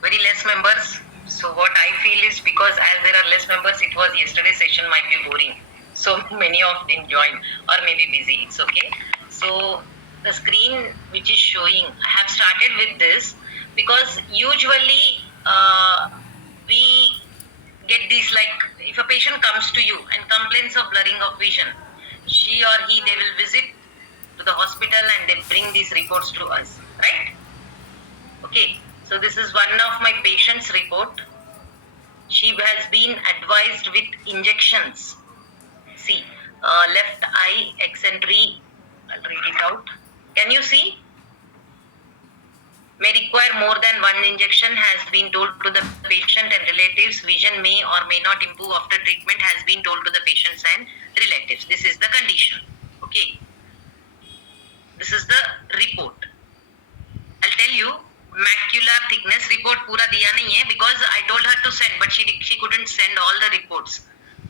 very less members. So what I feel is because as there are less members, it was yesterday's session might be boring. So many of didn't join or maybe busy. It's okay. So the screen which is showing, I have started with this because usually we get these like if a patient comes to you and complains of blurring of vision, she or he they will visit to the hospital and they bring these reports to us, right? Okay, so this is one of my patient's report. She has been advised with injections. See, left eye eccentric. I'll read it out. Can you see? May require more than one injection has been told to the patient and relatives. Vision may or may not improve after treatment has been told to the patients and relatives. This is the condition. Okay. This is the report. I'll tell you, macular thickness report पूरा दिया नहीं है because I told her to send, but she couldn't send all the reports.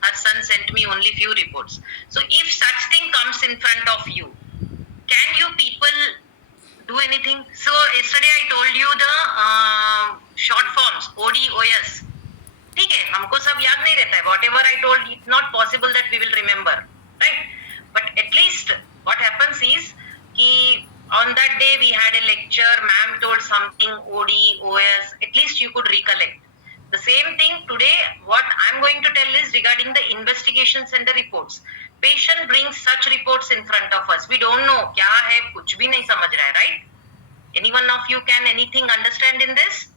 Her son sent me only few reports. So if such thing comes in front of you, can you people do anything? So yesterday I told you the short forms OD OS. ठीक है, हमको सब याद नहीं रहता है. Whatever I told, it's not possible that we will remember, right? But at least what happens is कि on that day we had a lecture, ma'am told something OD OS. At least you could recollect. The same thing today. What I'm going to tell is regarding the investigations and the reports. Patient brings such reports in front of us. We don't know क्या है, कुछ भी नहीं समझ रहा है, right? Anyone of you can anything understand in this?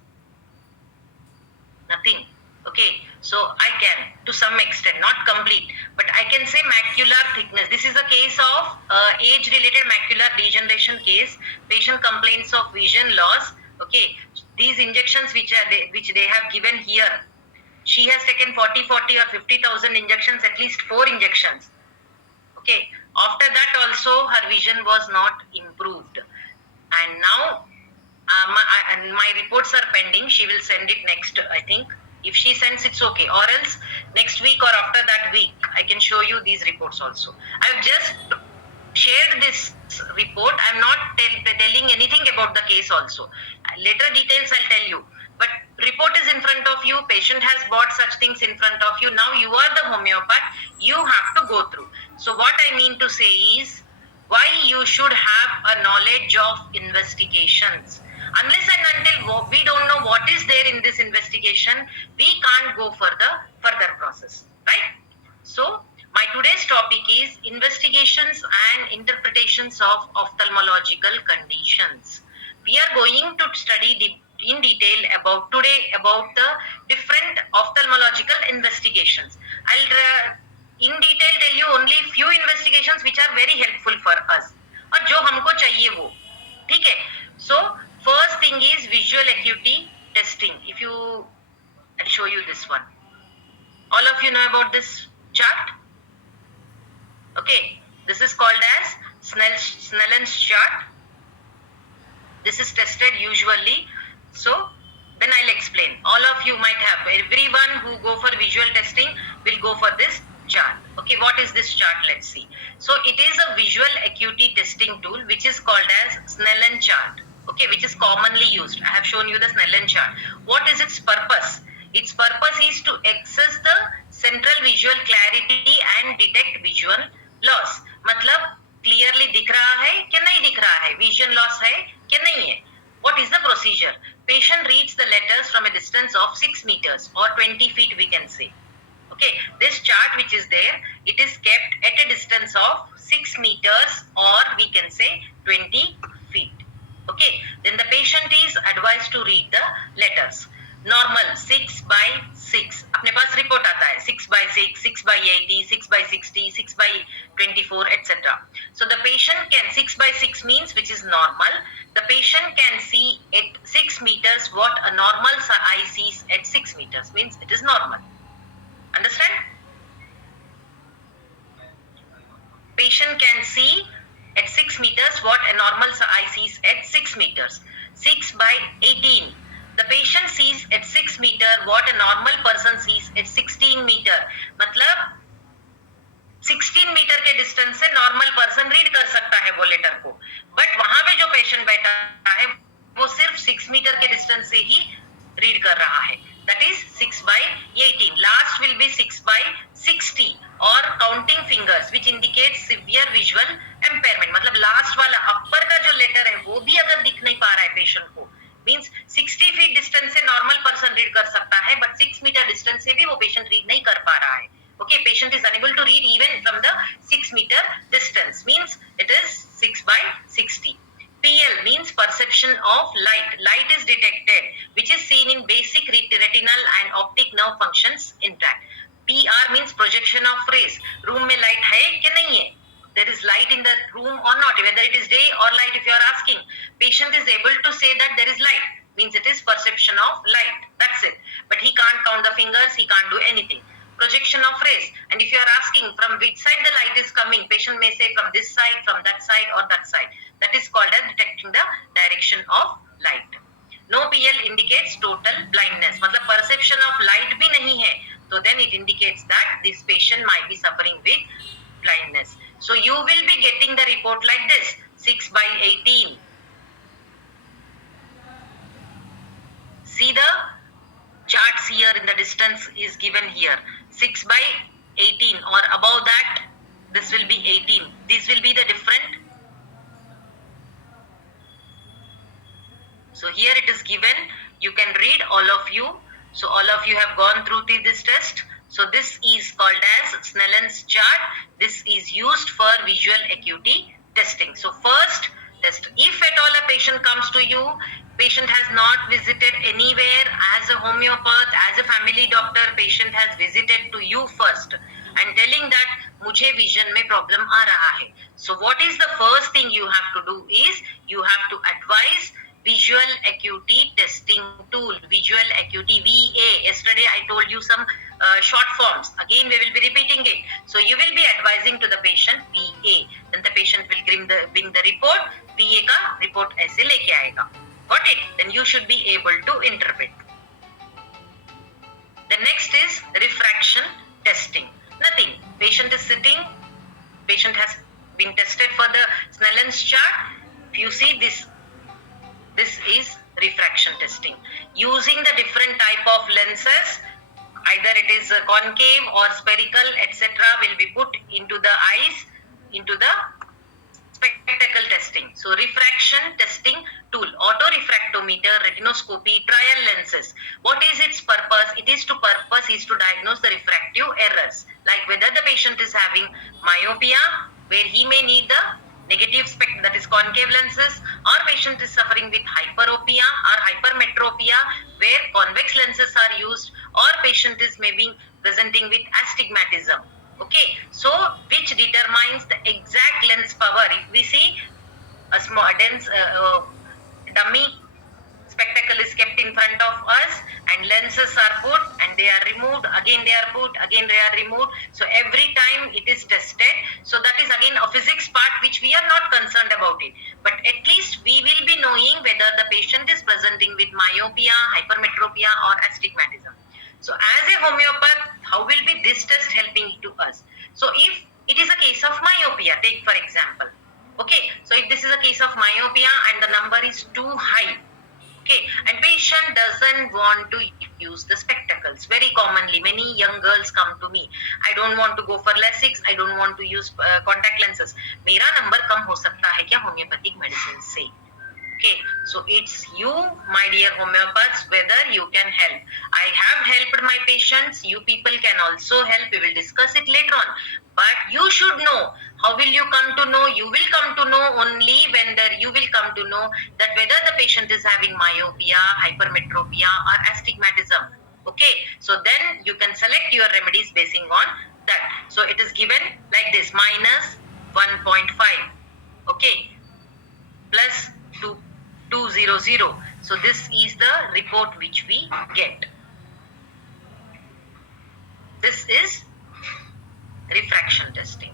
Nothing. Okay, so I can to some extent, not complete, but I can say macular thickness. This is a case of age-related macular degeneration case. Patient complains of vision loss. Okay, these injections which they have given here, she has taken 40 or 50,000 injections, at least 4 injections. Okay, after that also her vision was not improved, and now my reports are pending. She will send it next, I think. If she sends, it's okay, or else next week or after that week I can show you these reports also. I've just shared this report. I'm not telling anything about the case also. Later details I'll tell you, but report is in front of you. Patient has bought such things in front of you. Now you are the homeopath, you have to go through. So what I mean to say is why you should have a knowledge of investigations. Unless and until we don't know what is there in this investigation, we can't go for the further process, right? So my today's topic is investigations and interpretations of ophthalmological conditions. We are going to study in detail about today about the different ophthalmological investigations. I'll in detail tell you only few investigations which are very helpful for us और जो हमको चाहिए वो, ठीक है? So first thing is visual acuity testing. If you, I'll show you this one. All of you know about this chart? Okay, this is called as Snellen's chart. This is tested usually. So then I'll explain. All of you might have, everyone who go for visual testing will go for this chart. Okay, what is this chart? Let's see. So it is a visual acuity testing tool which is called as Snellen chart. Okay, which is commonly used. I have shown you the Snellen chart. What is its purpose? Its purpose is to access the central visual clarity and detect visual loss. मतलब clearly दिख रहा है क्या नहीं दिख रहा है, vision loss है क्या नहीं है. What is the procedure? Patient reads the letters from a distance of 6 meters or 20 feet we can say. Okay, this chart which is there, it is kept at a distance of 6 meters or we can say 20 feet. Okay, then the patient is advised to read the letters. Normal 6 by 6. अपने पास report आता है 6 by 6, 6 by 80, 6 by 60, 6 by 24, etc. So the patient can 6 by 6 means which is normal. The patient can see at 6 meters what a normal eye sees at 6 meters means it is normal. Understand? Patient can see at 6 meters what a normal eye sees at 6 meters. 6 by 18. The patient sees at 6 meter what a normal person sees at 16 meter. मतलब 16 metre के distance से normal person read कर सकता है वो letter को, but वहां पे जो पेशेंट बैठा है वो सिर्फ 6 मीटर के डिस्टेंस से ही रीड कर रहा है, that is 6/18. Last will be 6/60 और counting fingers which indicates severe visual impairment. मतलब लास्ट वाला अपर का जो लेटर है वो भी अगर दिख नहीं पा रहा है पेशेंट को, मींस 60 फीट डिस्टेंस से नॉर्मल पर्सन रीड कर सकता है, बट 6 मीटर डिस्टेंस से भी वो पेशेंट रीड नहीं कर पा रहा है. Okay, patient is unable to read even from the 6 meter distance, means it is 6/60. PL means perception of light. Light is detected, which is seen in basic retinal and optic nerve functions intact. PR means projection of rays. Room में light है क्या नहीं है? There is light in the room or not, whether it is day or light. If you are asking, patient is able to say that there is light, means it is perception of light. That's it. But he can't count the fingers, he can't do anything. Projection of rays. And if you are asking from which side the light is coming, patient may say from this side, from that side, or that side. That is called as detecting the direction of light. No PL indicates total blindness. मतलब perception of light भी नहीं है, तो then it indicates that this patient might be suffering with blindness. So you will be getting the report like this: 6/18. See the charts here in the distance is given here. 6/18 or above that, this will be 18. This will be the different. So here it is given. You can read, all of you. So all of you have gone through this test. So this is called as Snellen's chart. This is used for visual acuity testing. So first test, if at all a patient comes to you, patient has not visited anywhere as a homeopath, as a family doctor, patient has visited to you first and telling that मुझे vision में problem आ रहा है. So what is the first thing you have to do is you have to advise visual acuity testing tool, visual acuity VA. Yesterday I told you some short forms. Again we will be repeating it. So you will be advising to the patient VA. Then the patient will bring the report. VA का report ऐसे लेके आएगा. Got it? Then you should be able to interpret. The next is refraction testing. Nothing. Patient is sitting. Patient has been tested for the Snellen's chart. If you see this is refraction testing. Using the different type of lenses, either it is concave or spherical, etc., will be put into the eyes, into the spectacle testing. So refraction testing tool, autorefractometer, retinoscopy, trial lenses. What is its purpose? It is to diagnose the refractive errors, like whether the patient is having myopia, where he may need the negative that is concave lenses, or patient is suffering with hyperopia or hypermetropia, where convex lenses are used, or patient is maybe presenting with astigmatism. Okay, so which determines the exact lens power. If we see a small dense dummy spectacle is kept in front of us and lenses are put and they are removed, again they are put, again they are removed. So every time it is tested. So that is again a physics part which we are not concerned about it. But at least we will be knowing whether the patient is presenting with myopia, hypermetropia or astigmatism. So as a homeopath, how will be this test helping to us? So if it is a case of myopia, take for example. Okay, so if this is a case of myopia and the number is too high, okay, and patient doesn't want to use the spectacles. Very commonly, many young girls come to me. I don't want to go for LASIK. I don't want to use contact lenses. मेरा number कम हो सकता है क्या homeopathic medicine से? Okay, so it's you, my dear homeopaths, whether you can help. I have helped my patients. You people can also help. We will discuss it later on. But you should know. How will you come to know? You will come to know only when you will come to know that whether the patient is having myopia, hypermetropia or astigmatism. Okay, so then you can select your remedies basing on that. So it is given like this: minus 1.5. Okay, plus 200. So this is the report which we get. This is refraction testing.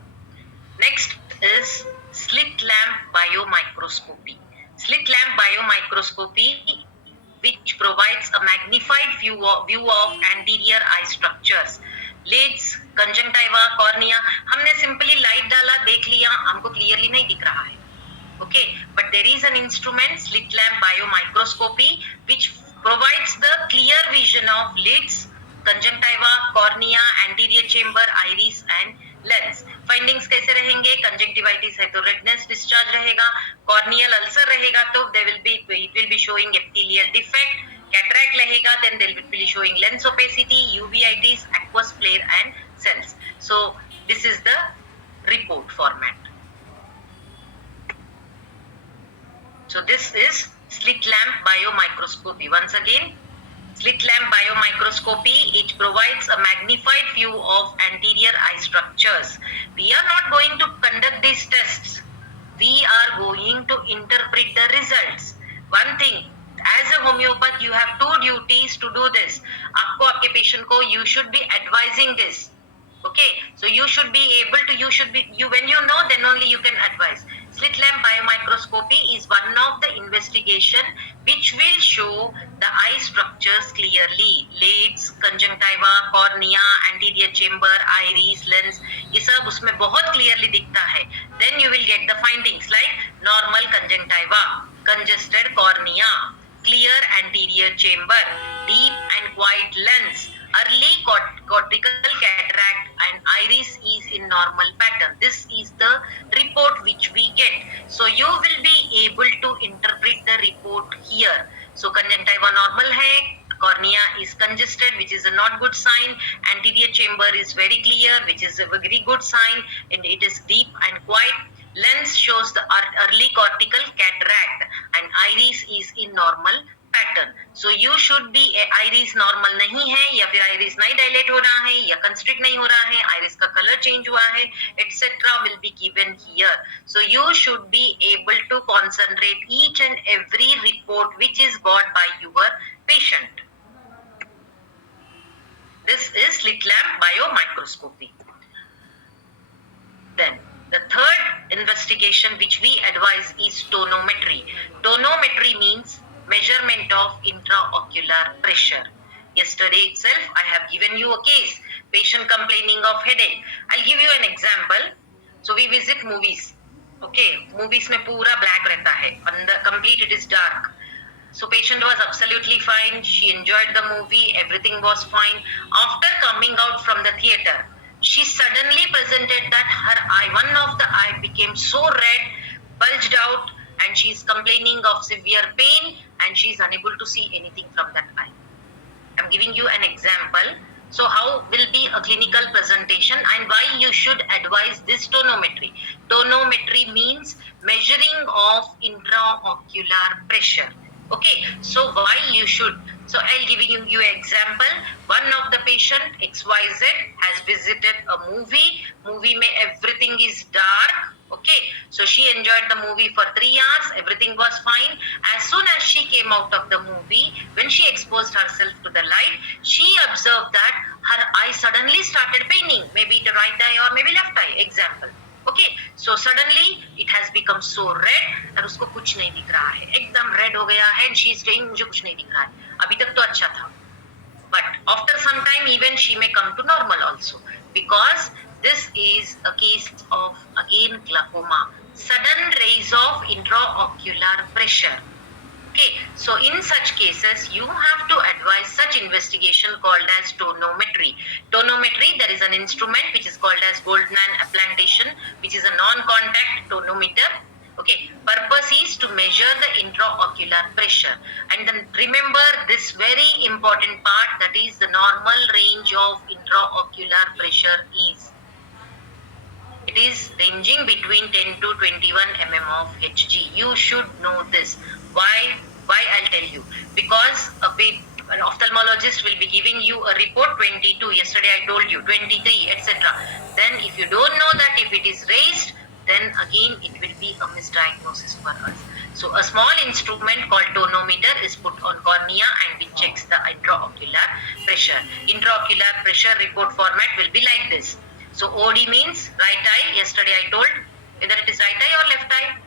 Next is slit lamp biomicroscopy. Slit lamp biomicroscopy, which provides a magnified view of anterior eye structures. Lids, conjunctiva, cornea. हमने simply light डाला, देख लिया, हमको clearly नहीं दिख रहा है. Okay, but there is an instrument, slit lamp biomicroscopy, which provides the vision of lids, conjunctiva, cornea, anterior chamber, iris and lens. Findings कैसे रहेंगे? Conjunctivitis है तो redness discharge रहेगा, corneal ulcer रहेगा तो it will be showing epithelial defect, cataract रहेगा then they will be showing lens opacity, uveitis, aqueous flare and cells. So this is the report format. So this is slit lamp biomicroscopy. Once again, slit lamp biomicroscopy, it provides a magnified view of anterior eye structures. We are not going to conduct these tests. We are going to interpret the results. One thing, as a homeopath, you have two duties to do this. आपको आपके patient को you should be advising this. Okay, so you should be able to, when you know, then only you can advise. Slit lamp biomicroscopy is one of the investigation which will show the eye structures clearly. Lids, conjunctiva, cornea, anterior chamber, iris, lens, ये सब उसमें बहुत clearly दिखता है. Then you will get the findings like normal conjunctiva, congested cornea, clear anterior chamber, deep and quiet lens, early cortical cataract and iris is in normal pattern. This is the report which we get. So you will be able to interpret the report here. So conjunctiva normal hai, cornea is congested, which is a not good sign, anterior chamber is very clear, which is a very good sign, and it is deep and quiet. Lens shows the early cortical cataract and iris is in normal pattern. So you should be iris normal नहीं है या फिर iris नहीं dilate हो रहा है या constrict नहीं हो रहा है, iris का color change हुआ है, etc. will be given here. So you should be able to concentrate each and every report which is got by your patient. This is slit lamp biomicroscopy. Then the third investigation which we advise is tonometry. Tonometry means measurement of intraocular pressure. Yesterday itself, I have given you a case, patient complaining of headache. I'll give you an example. So we visit movies. Okay, movies में पूरा black रहता है, under complete it is dark. So patient was absolutely fine. She enjoyed the movie. Everything was fine. After coming out from the theater, she suddenly presented that her eye, one of the eye became so red, bulged out, and she is complaining of severe pain and she is unable to see anything from that eye. I'm giving you an example. So how will be a clinical presentation and why you should advise this tonometry. Tonometry means measuring of intraocular pressure. Okay, so why you should. So I'll give you an example. One of the patient XYZ has visited a movie. Movie mein everything is dark. Okay, so she enjoyed the movie for 3 hours. Everything was fine. As soon as she came out of the movie, when she exposed herself to the light, she observed that her eye suddenly started paining. Maybe the right eye or maybe left eye. Example. Okay, so suddenly it has become so red और उसको कुछ नहीं दिख रहा है, एकदम red हो गया है and she is saying मुझे कुछ नहीं दिख रहा है, अभी तक तो अच्छा था, but after some time even she may come to normal also because this is a case of again glaucoma, sudden raise of intraocular pressure. Okay, so in such cases, you have to advise such investigation called as tonometry. Tonometry, there is an instrument which is called as Goldman applantation, which is a non-contact tonometer. Okay, purpose is to measure the intraocular pressure. And then remember this very important part, that is the normal range of intraocular pressure is. It is ranging between 10 to 21 mm of Hg. You should know this. Why I'll tell you. Because an ophthalmologist will be giving you a report 22. Yesterday I told you 23, etc. Then if you don't know that if it is raised, then again it will be a misdiagnosis for us. So a small instrument called tonometer is put on cornea and it checks the intraocular pressure. Intraocular pressure report format will be like this. So OD means right eye. Yesterday I told whether it is right eye or left eye.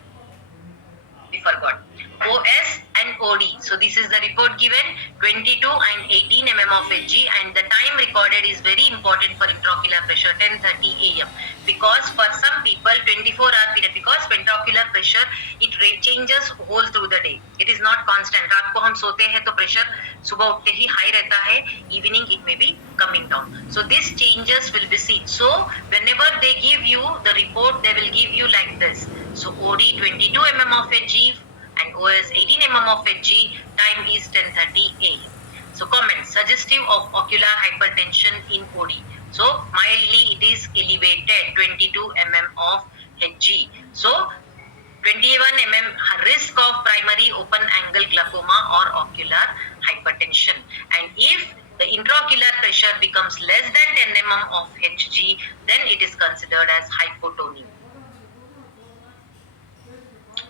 we forgot. OS and OD. So this is the report given 22 and 18 mm of Hg, and the time recorded is very important for intraocular pressure 10:30 am, because for some people 24-hour period, because ventricular pressure it changes whole through the day. It is not constant. रात को हम सोते हैं तो pressure सुबह उठते ही high रहता है, evening it may be coming down. So these changes will be seen. So whenever they give you the report, they will give you like this. So OD 22 mm of Hg and OS 18 mm of Hg, time is 10:30 am. So comment, suggestive of ocular hypertension in OD. So mildly it is elevated 22 mm of Hg. So 21 mm risk of primary open angle glaucoma or ocular hypertension. And if the intraocular pressure becomes less than 10 mm of Hg, then it is considered as hypotonia.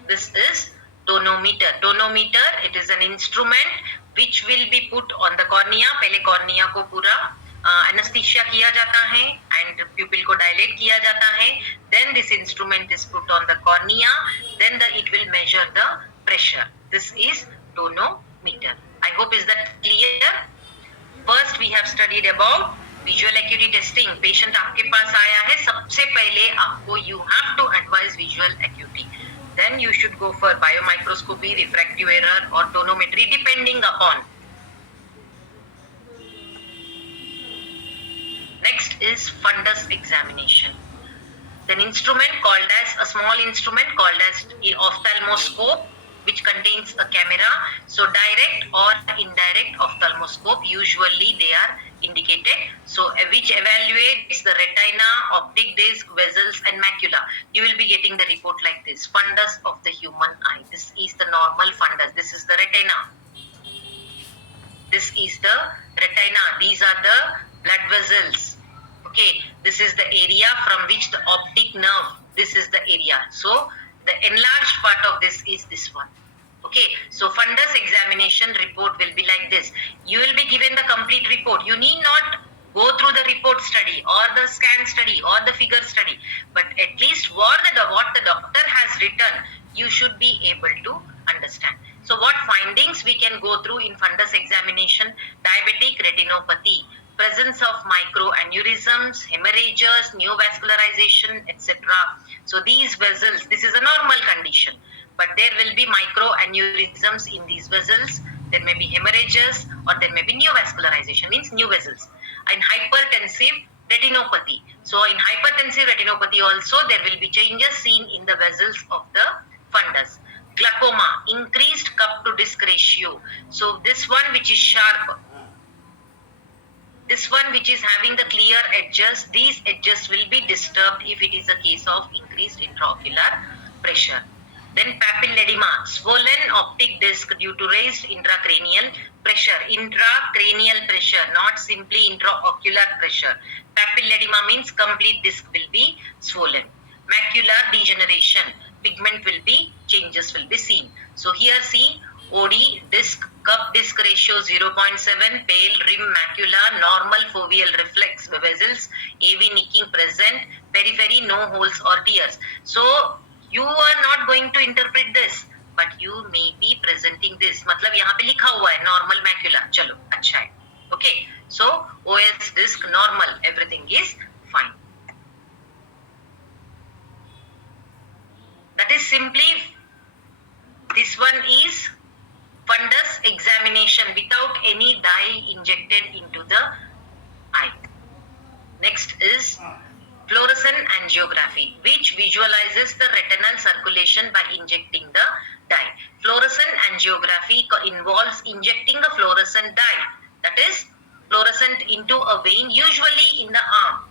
This is tonometer. Tonometer, it is an instrument which will be put on the cornea. पहले cornea को पूरा anesthesia किया जाता है and pupil को dilate किया जाता है. Then this instrument is put on the cornea. Then it will measure the pressure. This is tonometer. I hope is that clear. First we have studied about visual acuity testing. Patient आपके पास आया है, सबसे पहले आपको you have to advise visual acuity. Then you should go for biomicroscopy, refractive error or tonometry depending upon. Next is fundus examination. An instrument called as a small instrument called as ophthalmoscope, which contains a camera. So direct or indirect ophthalmoscope, usually they are indicated. So which evaluates the retina, optic disc, vessels and macula. You will be getting the report like this. Fundus of the human eye. This is the normal fundus. This is the retina. This is the retina. These are the blood vessels. Okay, this is the area from which the optic nerve, this is the area. So the enlarged part of this is this one. Okay, so fundus examination report will be like this. You will be given the complete report. You need not go through the report study or the scan study or the figure study, but at least what the doctor has written, you should be able to understand. So what findings we can go through in fundus examination? Diabetic retinopathy, presence of microaneurysms, hemorrhages, neovascularization, etc. So these vessels, this is a normal condition, but there will be microaneurysms in these vessels. There may be hemorrhages or there may be neovascularization, means new vessels. And hypertensive retinopathy. So in hypertensive retinopathy also there will be changes seen in the vessels of the fundus. Glaucoma, increased cup to disc ratio. So this one which is sharp, this one which is having the clear edges, these edges will be disturbed if it is a case of increased intraocular pressure. Then papilledema, swollen optic disc due to raised intracranial pressure. Intracranial pressure, not simply intraocular pressure. Papilledema means complete disc will be swollen. Macular degeneration, pigment will be, changes will be seen. So here see OD, disc, cup disc ratio 0.7, pale rim macula, normal foveal reflex vessels, AV nicking present, periphery no holes or tears. So you are not going to interpret this, but you may be presenting this. मतलब यहाँ पे लिखा हुआ है normal macula. चलो अच्छा है. Okay. So OS disc normal, everything is fine. That is simply, this one is fundus examination without any dye injected into the eye. Next is fluorescent angiography, which visualizes the retinal circulation by injecting the dye. Fluorescent angiography involves injecting a fluorescent dye, that is fluorescent into a vein, usually in the arm,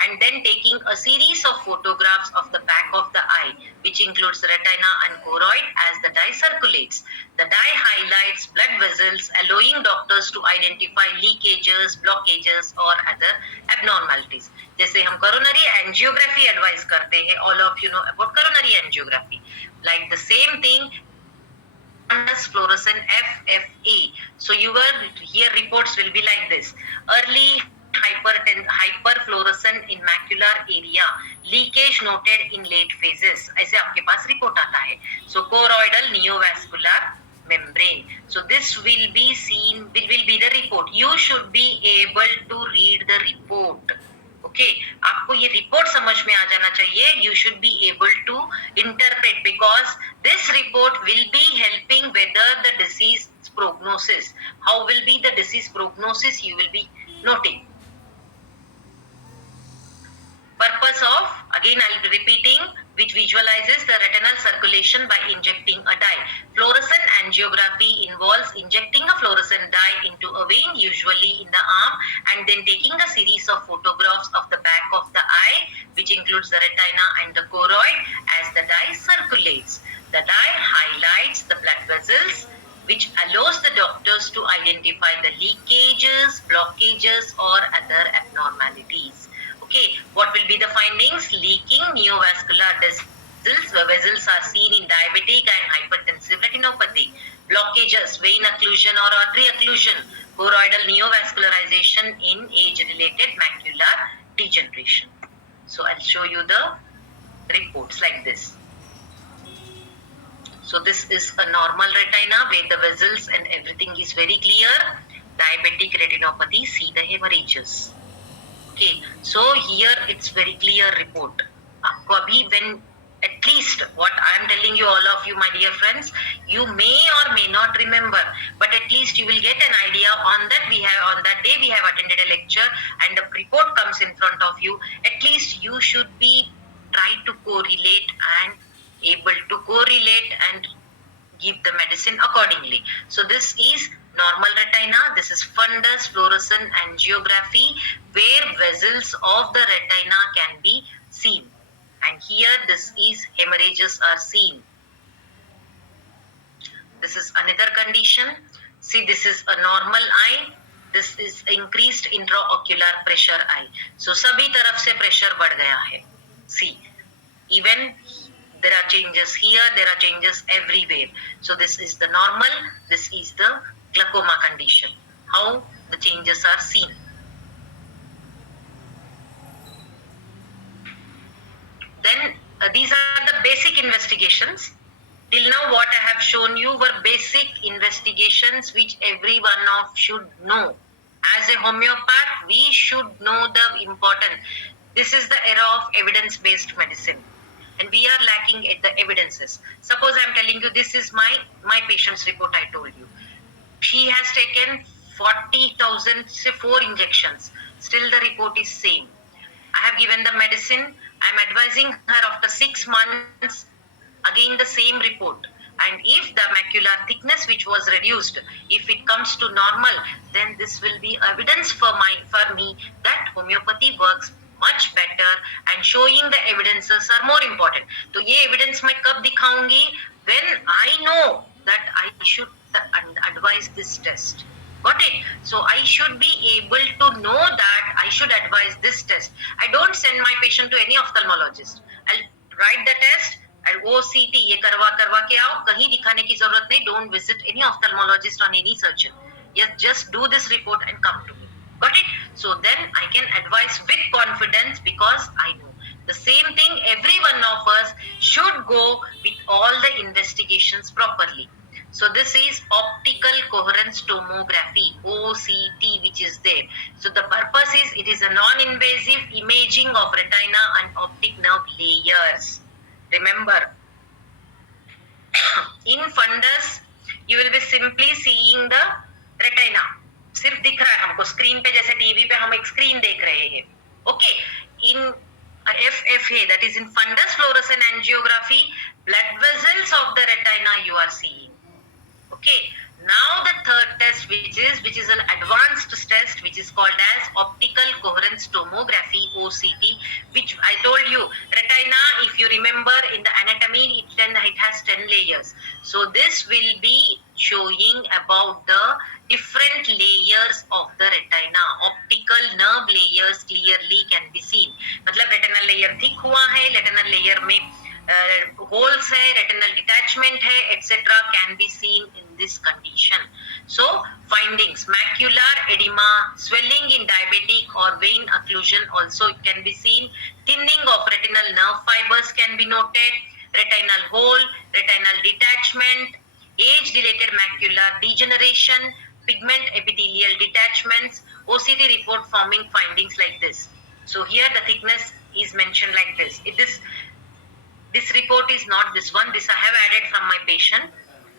and then taking a series of photographs of the back of the eye, which includes retina and choroid as the dye circulates. The dye highlights blood vessels, allowing doctors to identify leakages, blockages or other abnormalities. जैसे हम coronary angiography advise करते हैं, all of you know about coronary angiography. Like the same thing, fundus fluorescent FFA. So your here reports will be like this. Early hyperfluorescence in macular area, leakage noted in late phases. ऐसे आपके पास report आता है. So choroidal neovascular membrane. So this will be seen, will be the report. You should be able to read the report. Okay, आपको ये report समझ में आ जाना चाहिए. You should be able to interpret, because this report will be helping whether the disease prognosis. How will be the disease prognosis? You will be noting. Purpose of, again I'll be repeating, which visualizes the retinal circulation by injecting a dye. Fluorescent angiography involves injecting a fluorescent dye into a vein, usually in the arm, and then taking a series of photographs of the back of the eye, which includes the retina and the choroid, as the dye circulates. The dye highlights the blood vessels, which allows the doctors to identify the leakages, blockages, or other abnormalities. Okay, what will be the findings? Leaking neovascular vessels are seen in diabetic and hypertensive retinopathy. Blockages, vein occlusion or artery occlusion, choroidal neovascularization in age-related macular degeneration. So I'll show you the reports like this. So this is a normal retina where the vessels and everything is very clear. Diabetic retinopathy, see the hemorrhages. Okay, so here it's very clear report. आपको अभी when at least what I am telling you, all of you, my dear friends, you may or may not remember, but at least you will get an idea. On that day we have attended a lecture and the report comes in front of you. At least you should be try to correlate and able to correlate and give the medicine accordingly. So this is normal retina. This is fundus fluorescent angiography, where vessels of the retina can be seen. And here this is hemorrhages are seen. This is another condition. See, this is a normal eye. This is increased intraocular pressure eye. So सभी तरफ से pressure बढ़ गया है. See, even there are changes here, there are changes everywhere. So this is the normal, this is the glaucoma condition. How the changes are seen. Then these are the basic investigations. Till now what I have shown you were basic investigations which every one of should know. As a homeopath, we should know the important. This is the era of evidence-based medicine. And we are lacking at the evidences. Suppose I am telling you, this is my patient's report I told you. She has taken 40,000, say 4 injections. Still the report is same. I have given the medicine. I am advising her after 6 months, again the same report. And if the macular thickness which was reduced, if it comes to normal, then this will be evidence for me that homeopathy works much better, and showing the evidences are more important. तो ये evidence मैं कब दिखाऊंगी? When I know that I should advise this test. Got it? So I should be able to know that I should advise this test. I don't send my patient to any ophthalmologist. I'll write the test and OCT ये करवा के आओ, कहीं दिखाने की जरूरत नहीं. Don't visit any ophthalmologist or any surgeon. Yes, just do this report and come to me. Got it? So then I can advise with confidence because I know. The same thing, every one of us should go with all the investigations properly. So this is optical coherence tomography, OCT, which is there. So the purpose is, it is a non-invasive imaging of retina and optic nerve layers. Remember, in fundus, you will be simply seeing the retina. सिर्फ दिख रहा है हमको screen पे, जैसे TV पे हम एक स्क्रीन देख रहे हैं. Okay, in FFA, that is in fundus fluorescent angiography, blood vessels of the retina you are seeing. Okay, now the third test, which is an advanced test, which is called as optical coherence tomography, OCT, which I told you, retina, if you remember in the anatomy, it has 10 layers. So this will be showing about the different layers of the retina. Optical nerve layers clearly can be seen. मतलब retinal layer thick हुआ है, retinal layer में holes है, retinal detachment है, etc. can be seen in this condition. So findings: macular edema, swelling in diabetic or vein occlusion also can be seen. Thinning of retinal nerve fibers can be noted. Retinal hole, retinal detachment, age-related macular degeneration, pigment epithelial detachments, OCT report forming findings like this. So here the thickness is mentioned like this. This report is not this one. This I have added from my patient.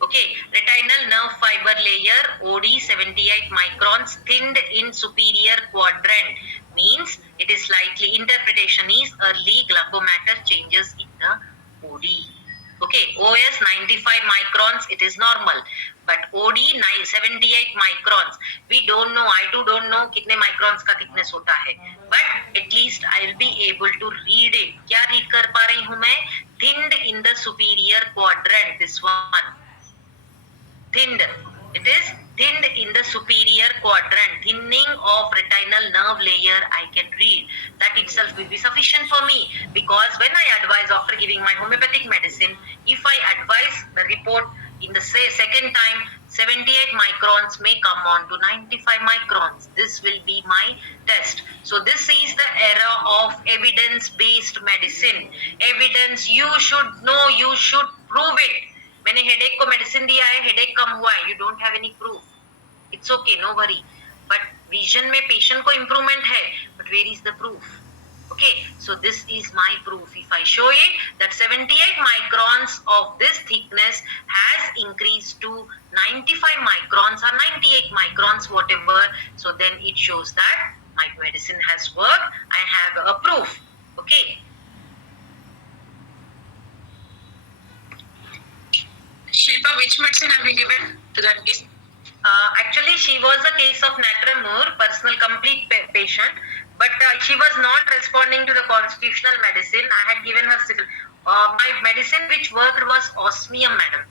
Okay, retinal nerve fiber layer OD 78 microns thinned in superior quadrant means it is slightly, interpretation is early glaucomator changes in the OD. Okay, OS 95 microns, it is normal. But OD 78 microns, we don't know, I too don't know कितने microns का thickness होता है. But at least I will be able to read it. क्या read कर पा रही हूँ मैं? Thinned in the superior quadrant, this one. Thinned. It is thinned in the superior quadrant. Thinning of retinal nerve layer I can read. That itself will be sufficient for me, because when I advise after giving my homeopathic medicine, if I advise the report in the second time, 78 microns may come on to 95 microns. This will be my test. So this is the era of evidence-based medicine. Evidence, you should know, you should prove it. मैंने headache को medicine दिया है, headache कम हुआ है, you don't have any proof, it's okay, no worry. But vision में patient को improvement है, but where is the proof? Okay, so this is my proof. If I show it that 78 microns of this thickness has increased to 95 microns or 98 microns, whatever, so then it shows that my medicine has worked. I have a proof. Okay. Shilpa, which medicine have you given to that case? Actually, she was a case of Natramur, personal complete patient, but she was not responding to the constitutional medicine. I had given her my medicine which worked was osmium, madam.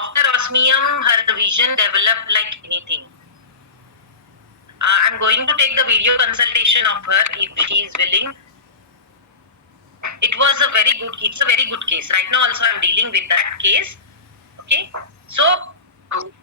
After osmium, her vision developed like anything. I'm going to take the video consultation of her if she is willing. It's a very good case. Right now also I'm dealing with that case. Okay. So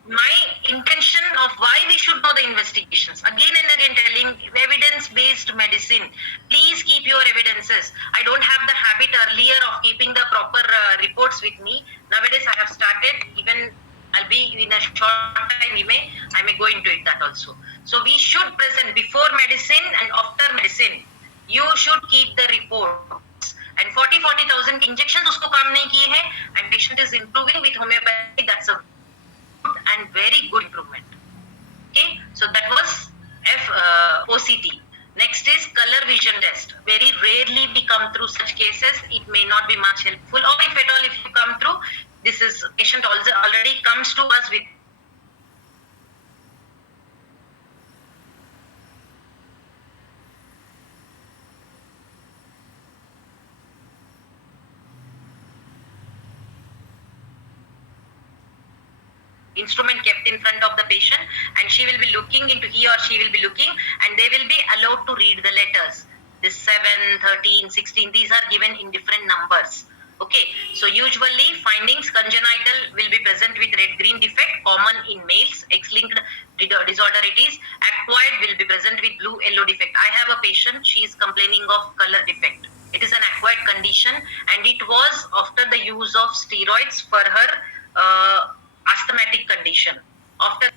my intention of why we should know the investigations, again and again telling evidence-based medicine, please keep your evidences. I don't have the habit earlier of keeping the proper reports with me. Nowadays I have started, even I'll be in a short time, I may go into it that also. So we should present before medicine and after medicine. You should keep the reports. And 40,000 injections उसको काम नहीं किए हैं, and patient is improving with homeopathy. That's a good and very good improvement. Okay, so that was OCT. Next is color vision test. Very rarely we come through such cases. It may not be much helpful, or if at all, if you come through, this is patient also already comes to us with instrument kept in front of the patient, and she will be looking into, he or she will be looking, and they will be allowed to read the letters. This 7, 13, 16, these are given in different numbers. Okay, so usually findings: congenital will be present with red-green defect, common in males. X-linked disorder it is. Acquired will be present with blue-yellow defect. I have a patient, she is complaining of color defect. It is an acquired condition, and it was after the use of steroids for her asthmatic condition. After